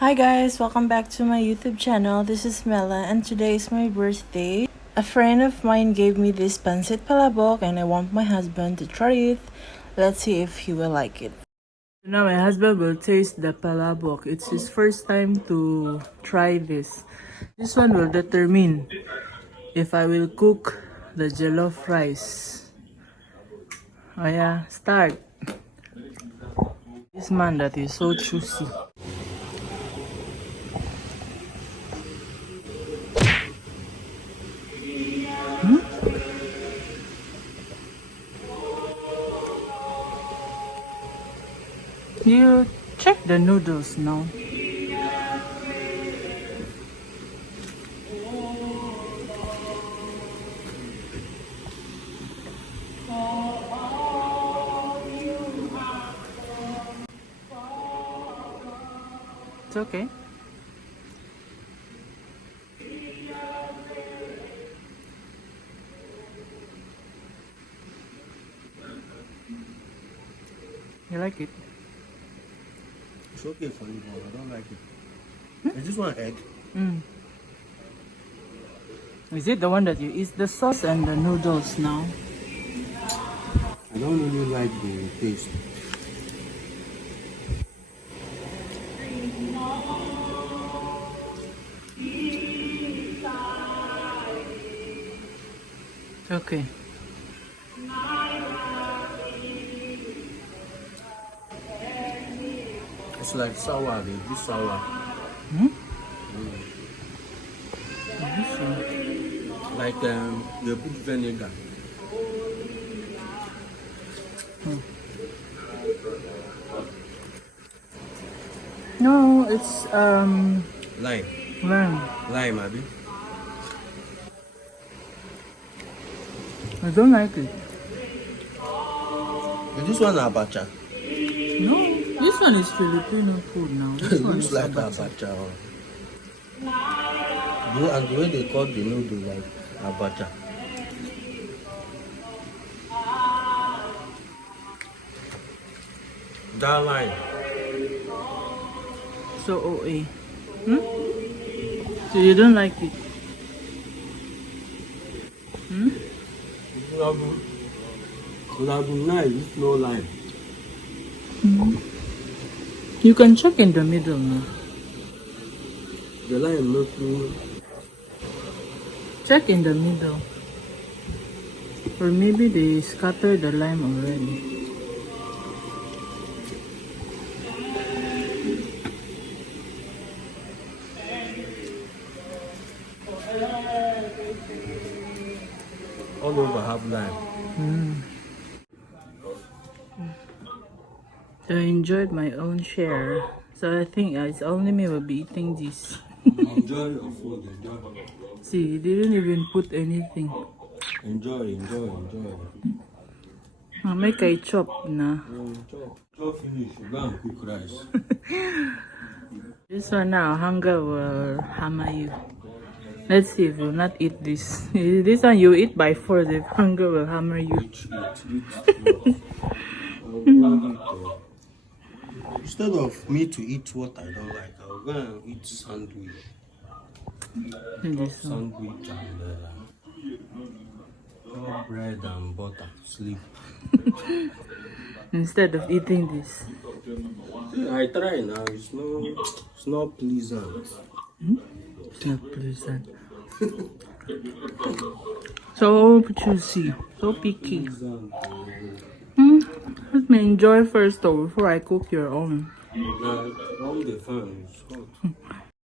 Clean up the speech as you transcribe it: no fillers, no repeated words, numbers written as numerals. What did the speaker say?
Hi guys, welcome back to my YouTube channel. This is Mela and today is my birthday. A friend of mine gave me this Pancit Palabok and I want my husband to try it. Let's see if he will like it. Now my husband will taste the Palabok. It's his first time to try this. This one will determine if I will cook the jollof rice. Oh yeah, start. This man that is so juicy. You check the noodles now. It's okay. You like it? It's okay for you, but I don't like it. Is this one egg? Is it the one that you eat the sauce and the noodles now? I don't really like the taste. It's okay. It's like sour, they do sour. Like they put vinegar. No, it's Lime. lime. Lime, Abby. I don't like it. Is this one abacha? No, this one is Filipino food now. This It one looks is like abacha. abacha. And the way they call the noodle like abacha. That line. So OA. So you don't like it? Could have been nice with no lime. You can check in the middle now. The lime not too. Check in the middle. Or maybe they scattered the lime already. All over have lime. So I enjoyed my own share. So I think it's only me will be eating this. Enjoy your food, enjoy. See, he didn't even put anything. Enjoy. I'll make a chop now. Chop finish, you go and cook rice. This one now, hunger will hammer you. Let's see if you'll not eat this. This one you eat by force if hunger will hammer you. Instead of me to eat what I don't like, I'll go and eat sandwich. Sandwich and bread and butter. Sleep. Instead of eating this. I try now. It's not pleasant. It's not pleasant. So choosy, so picky. Let me enjoy first though before I cook your own. All the fun is hot.